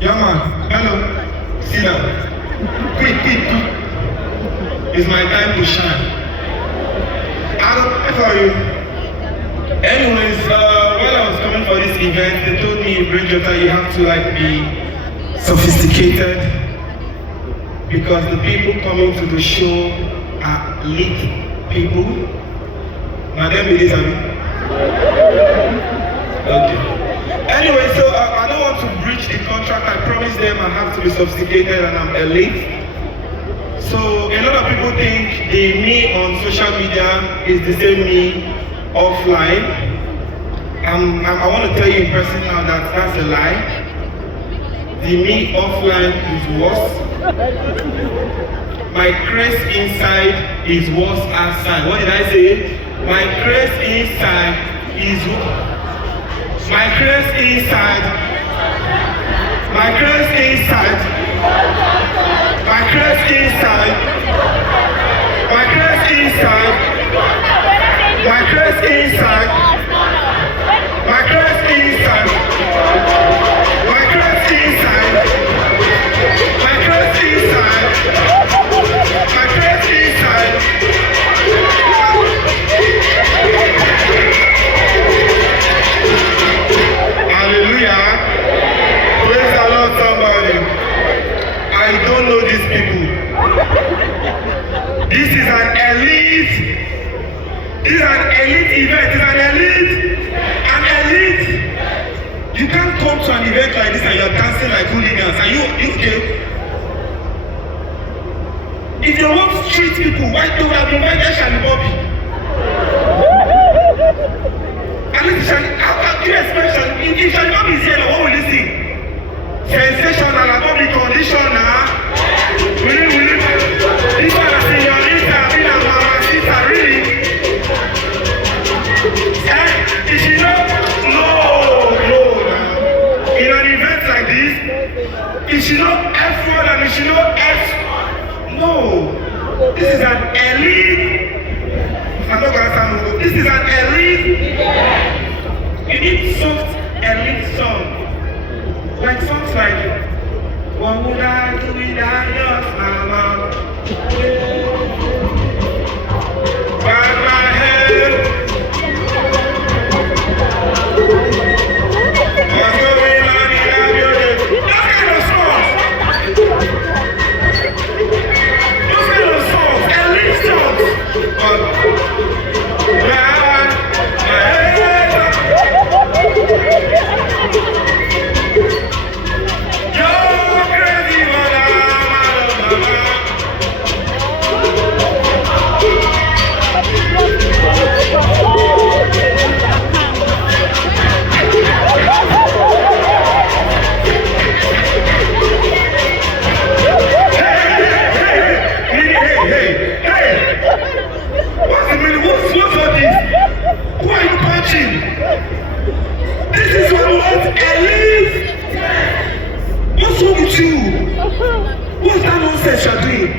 Young man, hello, sit down. Quick. It's my time to shine. How are you? Anyways, while I was coming for this event, they told me, bring Jotter, you have to be sophisticated because the people coming to the show are lit people. Now them be this, okay. Anyway, so I don't want to breach the contract. I promised them I have to be sophisticated and I'm elite. So a lot of people think the me on social media is the same me offline. I want to tell you in person now that that's a lie. The me offline is worse. My craze inside is worse outside. What did I say? My craze inside is my craze inside. My craze inside. My craze inside. My craze inside. My craze inside. My craze inside. My craze inside. My craze inside. My craze inside. Hallelujah. Praise the Lord, somebody. I don't know these people. This is an elite. This is an elite event. It's an elite. An elite. You can't come to an event like this and you're dancing like hooligans. Are you okay? If you want street people, why don't have invited Shani Bobby? At least Shani, how can you expect Shani? If Shani Bobby is here, what will you see? Sensational and public conditioner. Will you? This one I see your Insta, being a mama, sister, really? Is she not? No. In an event like this, is she not F1 and is she not F? No. This is an elite. I'm not gonna sound good. This is an elite. You need soft elite song. Like songs like what would I do without your mama? Bow my head. What's going on in our building? Those kind of songs. Elite songs. Bow my head. This is what elite. What's wrong with you? What's that nonsense you're doing?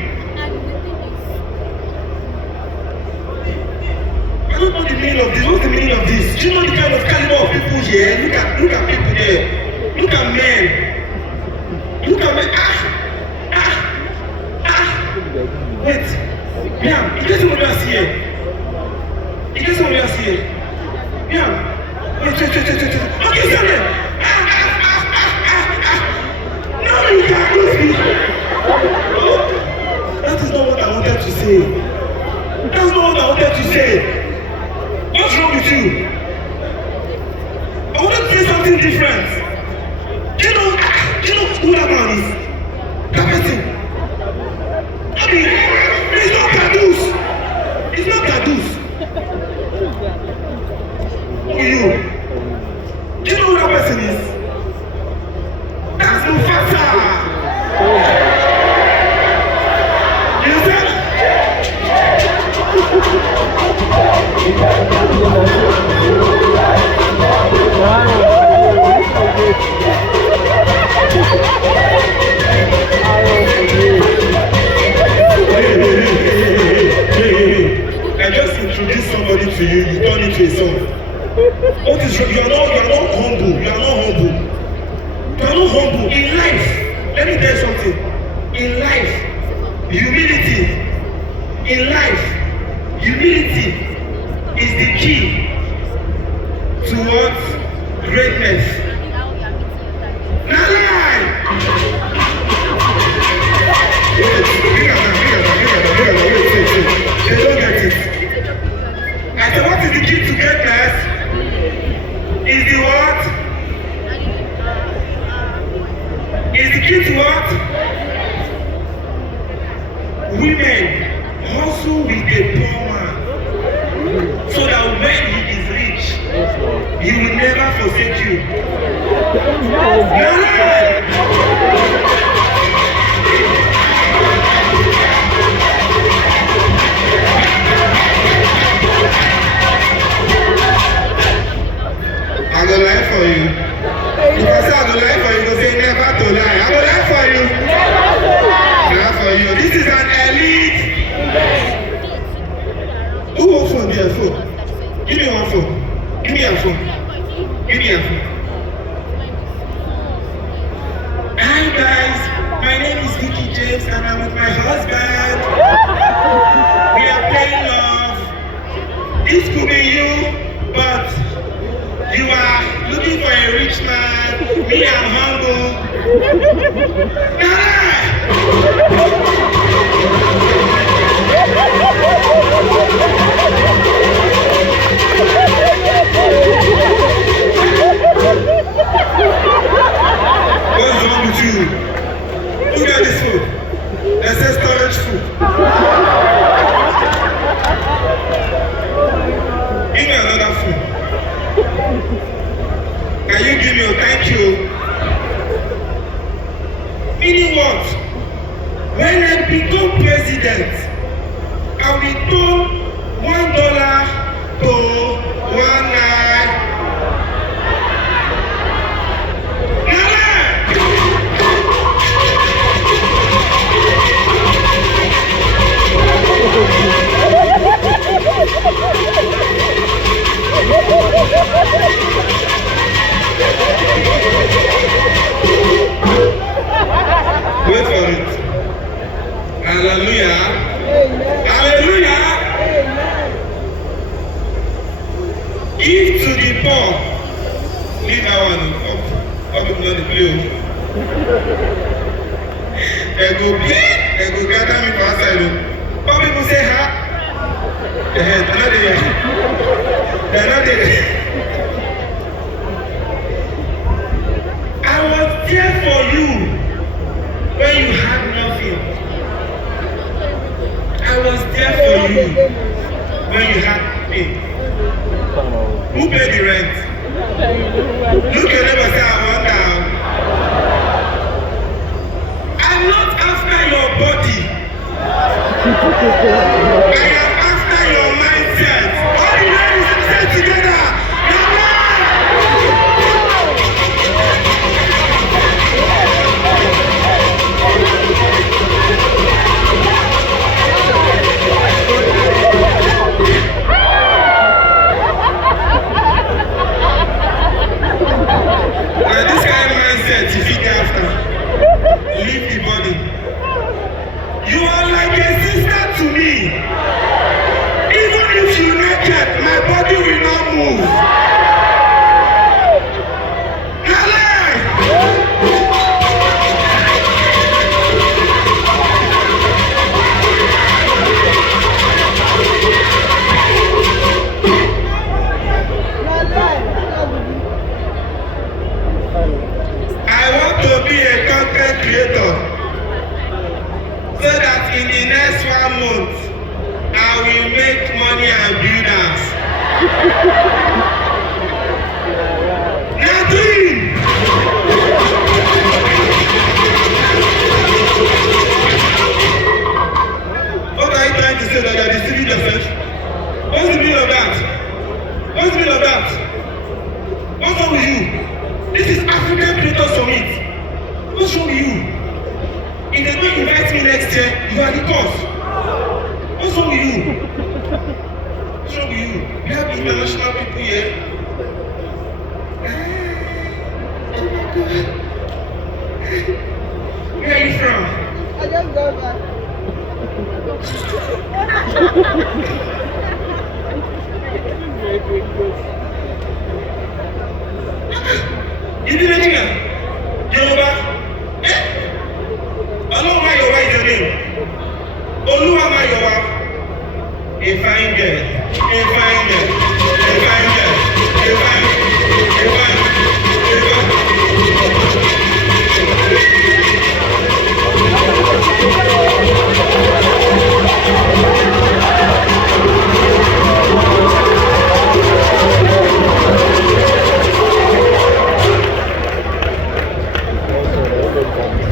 I don't know the meaning of this. What's the meaning of this? Do you know the kind of caliber of people here? Look at people there. Look at men. Look at men. Wait. Yeah, you get somebody else here. You get somebody else here. Yeah. Wait. Okay, stand there. No, you can't lose me. That is not what I wanted to say. That's not what I wanted to say. What's wrong with you? I wanted to say something different. Do you know who that man is? That person. I mean, it's not tattoos. It's not tattoos. Who are you? Do you know who that person is? That's Mufasa. You understand? I just introduced somebody to you, you turn into a son. What is wrong? You are not humble. You are not humble. greatness. Now lie! Wait, they don't get it. I said, what is the key to greatness? Is the what? Is the key to what? Women hustle with a poor man so that when he is rich, he will never forsake you. I go lie for you. If I say I go lie for you, you go say never to lie. I go lie for you. Lie for you. This is an elite. Who wants phone? Give me a phone. Give me one phone. Give me a phone. Give me a phone. Hi guys, my name is Vicky James and I'm with my husband. We are playing love. This could be you, but you are looking for a rich man. Me, I'm humble. What's wrong with you? Look at this food. That's a storage food. Give me another food. Can you give me a thank you? Meaning what? When I become president, I will turn $1 to $1. Wait for it. Hallelujah. Amen. Hallelujah. Amen. Give to the poor. Leave that one up. People know the blue. They go gather me for outside. Some people say, ha? They're not there. They're not there. I was there for you when you had nothing. I was there for you when you had pain. Who paid the rent? Look your neighbor, say I want down. I'm not after your body. I am after your mindset. All the ladies are said together. This kind of mindset you fit after. Leave the body. You are like a sister to me. Even if you naked, my body will not move. I want to be a content creator so that in the next 1 month I will make money and build house. Nothing. What are you trying to say, that you are deceiving yourself? What's the meaning of that? What's the meaning of that? What's wrong with you? This is African Creators Summit. What's wrong with you? If they don't invite me next year, you are the cause. What's wrong with you? What's wrong with you? We have international people here. Oh my God. Where are you from? I just got back. a fine girl, a fine girl, a fine girl.